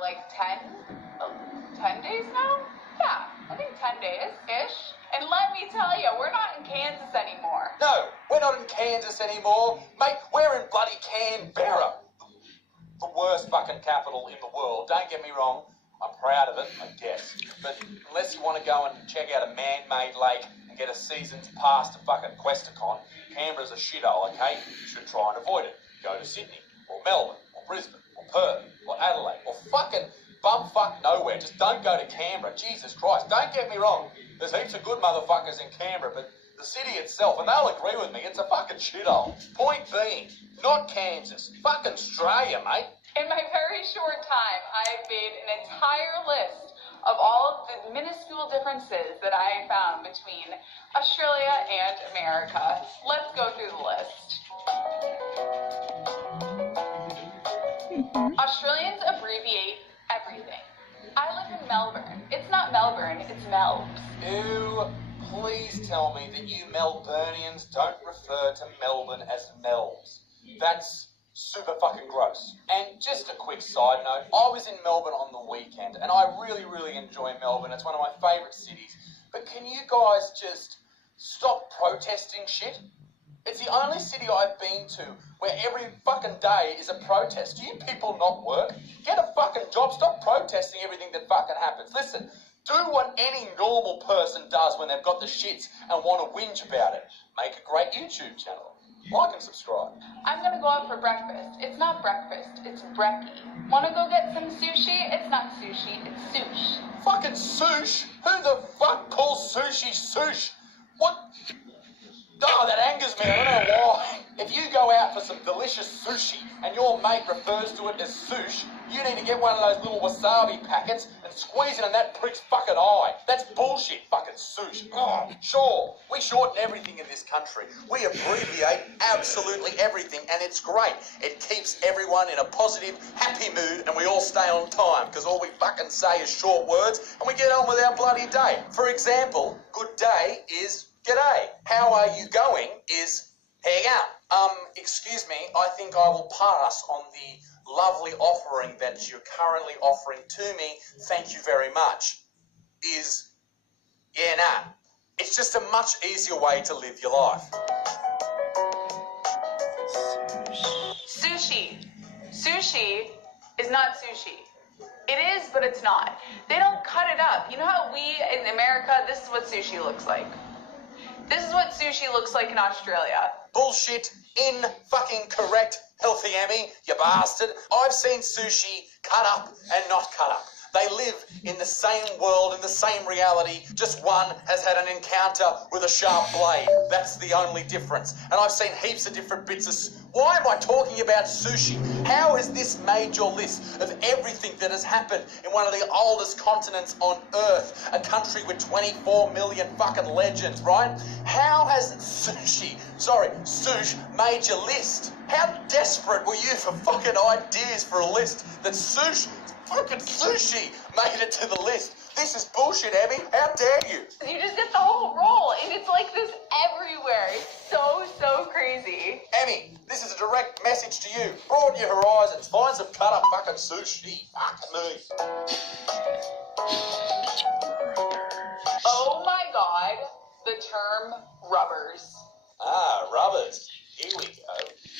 like 10 days now? Yeah, I think 10 days-ish. And let me tell you, we're not in Kansas anymore. No, we're not in Kansas anymore. Mate, we're in bloody Canberra. The worst fucking capital in the world. Don't get me wrong, I'm proud of it, I guess. But unless you want to go and check out a man-made lake and get a season's pass to fucking Questacon, Canberra's a shithole, okay? You should try and avoid it. Go to Sydney, or Melbourne, or Brisbane, or Perth, or Adelaide, or fucking bumfuck nowhere. Just don't go to Canberra. Jesus Christ, don't get me wrong. There's heaps of good motherfuckers in Canberra, but the city itself, and they'll agree with me, it's a fucking shithole. Point being, not Kansas. Fucking Australia, mate. In my very short time, I've made an entire list of all of the minuscule differences that I found between Australia and America. Let's go through the list. Australians abbreviate everything. I live in Melbourne. It's not Melbourne, it's Melbs. Ew, please tell me that you Melburnians don't refer to Melbourne as Melbs. That's super fucking gross. And just a quick side note, I was in Melbourne on the weekend and I really, really enjoy Melbourne. It's one of my favourite cities. But can you guys just stop protesting shit? It's the only city I've been to where every fucking day is a protest. Do you people not work? Get a fucking job. Stop protesting everything that fucking happens. Listen, do what any normal person does when they've got the shits and want to whinge about it. Make a great YouTube channel. Like and subscribe. I'm gonna go out for breakfast. It's not breakfast, it's brekkie. Wanna go get some sushi? It's not sushi, it's sush. Fucking sush? Who the fuck calls sushi sush? What? Oh, that angers me. I don't know why. If you go out for some delicious sushi and your mate refers to it as sush, you need to get one of those little wasabi packets and squeeze it in that prick's fucking eye. That's bullshit, fucking sush. Oh, sure, we shorten everything in this country. We abbreviate absolutely everything, and it's great. It keeps everyone in a positive, happy mood, and we all stay on time, because all we fucking say is short words, and we get on with our bloody day. For example, good day is g'day. How are you going is how you going? Excuse me, I think I will pass on the lovely offering that you're currently offering to me. Thank you very much. Is, yeah, nah. It's just a much easier way to live your life. Sushi. Sushi is not sushi. It is, but it's not. They don't cut it up. You know how we, in America, this is what sushi looks like. This is what sushi looks like in Australia. Bullshit, in fucking correct, Healthy Emmy, you bastard. I've seen sushi cut up and not cut up. They live in the same world, in the same reality, just one has had an encounter with a sharp blade. That's the only difference. And I've seen heaps of different bits of... Why am I talking about sushi? How has this made your list of everything that has happened in one of the oldest continents on Earth, a country with 24 million fucking legends, right? How has sushi made your list? How desperate were you for fucking ideas for a list that fucking sushi made it to the list? This is bullshit, Abby. How dare you? You just get the whole roll, and it's like this everywhere. It's so crazy. Emmy, this is a direct message to you. Broaden your horizons. Find some cut-up fucking sushi. Fuck me. Oh my god, the term rubbers. Ah, rubbers. Here we go.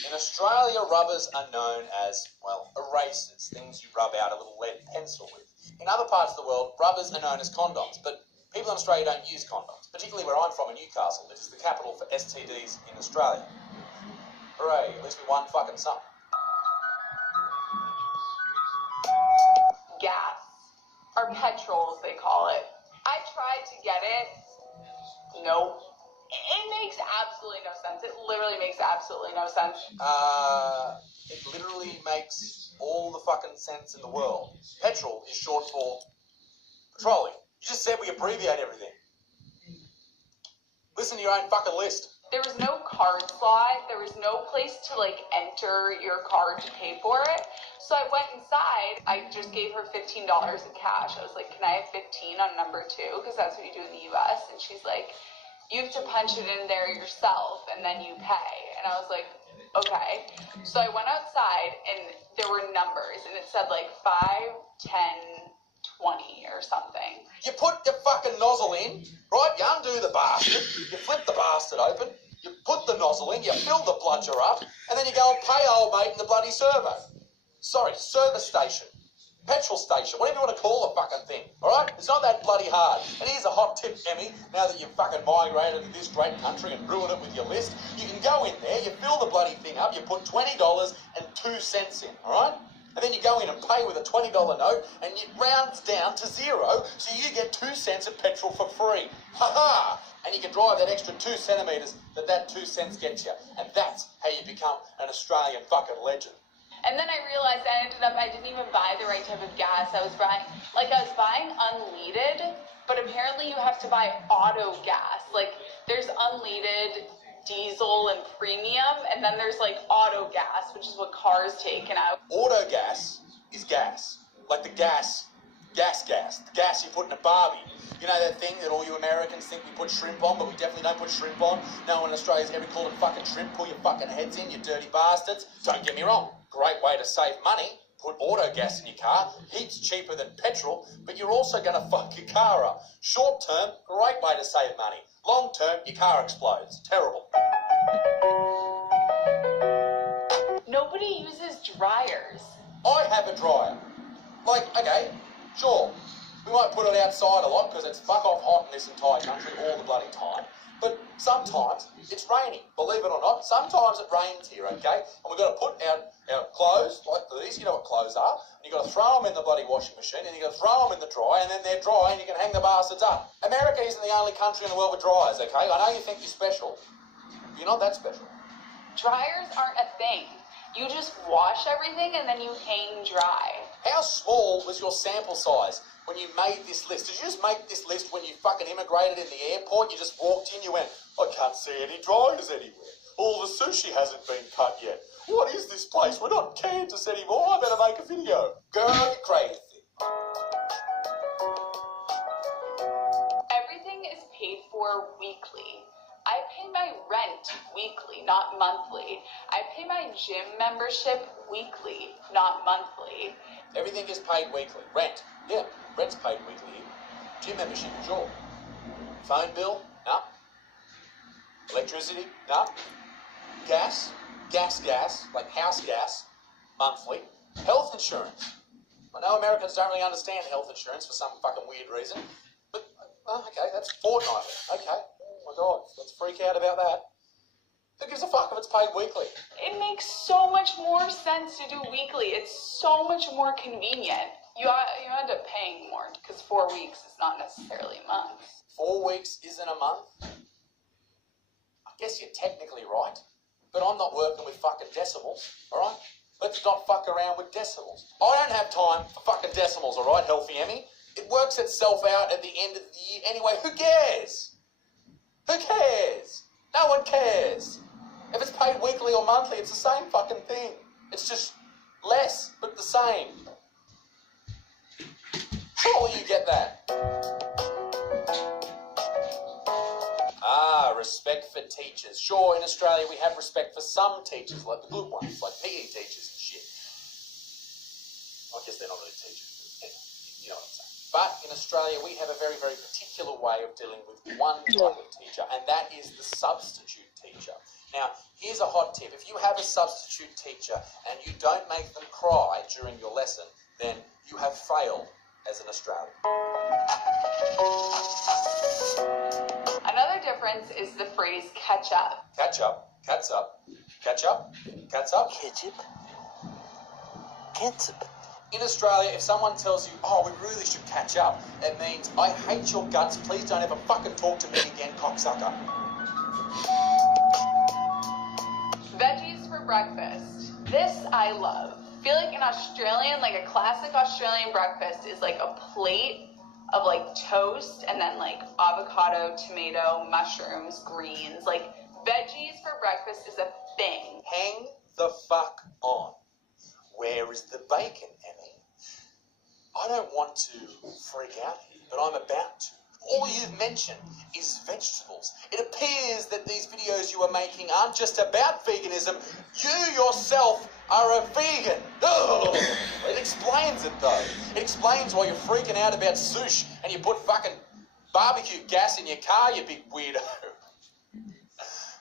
In Australia, rubbers are known as, well, erasers, things you rub out a little lead pencil with. In other parts of the world, rubbers are known as condoms, but people in Australia don't use condoms, particularly where I'm from in Newcastle, which is the capital for STDs in Australia. Hooray, at least we won fucking something. Gas. Or petrol, as they call it. I tried to get it. Nope. It makes absolutely no sense. It literally makes absolutely no sense. It literally makes all the fucking sense in the world. Petrol is short for petroleum. You just said we abbreviate everything. Listen to your own fucking list. There was no card slot. There was no place to, enter your card to pay for it. So I went inside. I just gave her $15 in cash. I was like, can I have 15 on number 2? Because that's what you do in the U.S. And she's like, you have to punch it in there yourself, and then you pay. And I was like, okay. So I went outside, and there were numbers, and it said, 5 10, 20 or something. You put your fucking nozzle in, right? You undo the bastard, you flip the bastard open, you put the nozzle in, you fill the bludger up, and then you go and pay old mate in the bloody servo. Sorry, service station, petrol station, whatever you want to call the fucking thing, all right? It's not that bloody hard. And here's a hot tip, Emmy, now that you've fucking migrated to this great country and ruined it with your list, you can go in there, you fill the bloody thing up, you put $20.02 in, all right? And then you go in and pay with a $20 note, and it rounds down to zero, so you get 2 cents of petrol for free. Ha-ha! And you can drive that extra 2 centimetres that 2 cents gets you. And that's how you become an Australian fucking legend. And then I realized I didn't even buy the right type of gas. I was buying unleaded, but apparently you have to buy auto gas. Like, there's unleaded, diesel, and premium, and then there's like auto gas, which is what cars take. And Auto gas is gas. Like the gas you put in a Barbie. You know that thing that all you Americans think we put shrimp on, but we definitely don't put shrimp on? No one in Australia's ever called it fucking shrimp. Pull your fucking heads in, you dirty bastards. Don't get me wrong. Great way to save money. Put auto gas in your car. Heaps cheaper than petrol, but you're also going to fuck your car up. Short term, great way to save money. Long term, your car explodes. Terrible. nobody uses dryers. I have a dryer. Like, okay, sure, we might put it outside a lot because it's fuck off hot in this entire country all the bloody time. But sometimes it's raining, believe it or not. Sometimes it rains here, okay? And we've got to put our clothes like these, you know what clothes are, and you've got to throw them in the bloody washing machine, and you've got to throw them in the dryer, and then they're dry, and you can hang the bastards up. America isn't the only country in the world with dryers, okay? I know you think you're special. You're not that special. Dryers aren't a thing. You just wash everything and then you hang dry. How small was your sample size when you made this list? Did you just make this list when you fucking immigrated in the airport? You just walked in, you went, I can't see any dryers anywhere. All the sushi hasn't been cut yet. What is this place? We're not Kansas anymore. I better make a video. Girl, you're crazy. Everything is paid for weekly. I pay my rent weekly, not monthly. I pay my gym membership weekly, not monthly. Everything is paid weekly. Rent, yeah, rent's paid weekly. Gym membership, sure. Phone bill, no. Electricity, no. Gas, like house gas, monthly. Health insurance. I know Americans don't really understand health insurance for some fucking weird reason, but, okay, that's fortnightly, okay. Oh my God, let's freak out about that. Who gives a fuck if it's paid weekly? It makes so much more sense to do weekly. It's so much more convenient. You end up paying more because 4 weeks is not necessarily a month. 4 weeks isn't a month? I guess you're technically right, but I'm not working with fucking decimals, all right? Let's not fuck around with decimals. I don't have time for fucking decimals, all right, Healthy Emmy? It works itself out at the end of the year anyway. Who cares? Who cares? No one cares. If it's paid weekly or monthly, it's the same fucking thing. It's just less, but the same. Surely you get that. Respect for teachers. Sure, in Australia we have respect for some teachers, like the good ones, like PE teachers and shit. I guess they're not really teachers, but you know what I'm saying. But in Australia we have a very, very particular way of dealing with one type of teacher, and that is the substitute teacher. Now, here's a hot tip. If you have a substitute teacher and you don't make them cry during your lesson, then you have failed as an Australian. Another difference is the phrase catch up. Catch up, catch up, catch up, catch up. Ketchup. Ketchup. In Australia, if someone tells you, oh, we really should catch up, it means, I hate your guts, please don't ever fucking talk to me again, cocksucker. Veggies for breakfast. This I love. I feel like an Australian, like a classic Australian breakfast is like a plate of like toast and then like avocado, tomato, mushrooms, greens. Like veggies for breakfast is a thing. Hang the fuck on. Where is the bacon, Emmy? I don't want to freak out here, but I'm about to. all you've mentioned is vegetables. It appears that these videos you are making aren't just about veganism. You yourself are a vegan. Ugh. It explains it, though. It explains why you're freaking out about sushi and you put fucking barbecue gas in your car, you big weirdo.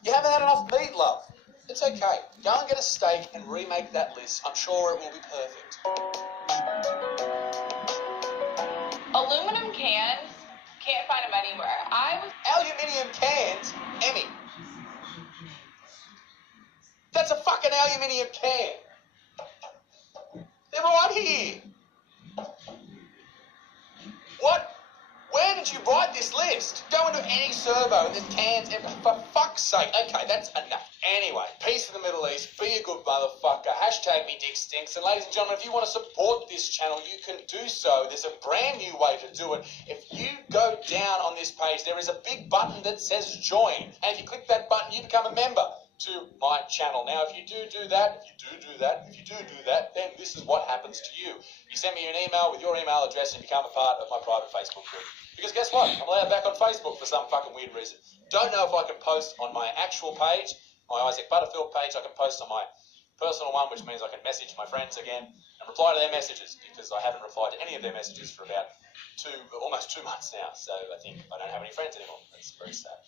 You haven't had enough meat, love. It's okay. Go and get a steak and remake that list. I'm sure it will be perfect. Aluminum cans, can't find them anywhere. Aluminium cans? Emmy. That's a fucking aluminium can. They're right here. What? Where did you write this list? Go into any servo and there's cans. For fuck's sake. Okay, that's enough. Anyway, peace in the Middle East. Be a good motherfucker. Hashtag me dick stinks. And ladies and gentlemen, if you want to support this channel, you can do so. There's a brand new way to do it. If you go down on this page, there is a big button that says join. And if you click that button, you become a member to my channel. Now, if you do that, then this is what happens to you. You send me an email with your email address and become a part of my private Facebook group. Because guess what? I'm allowed back on Facebook for some fucking weird reason. Don't know if I can post on my actual page, my Isaac Butterfield page. I can post on my personal one, which means I can message my friends again and reply to their messages, because I haven't replied to any of their messages for about almost 2 months now. So I think I don't have any friends anymore. That's very sad.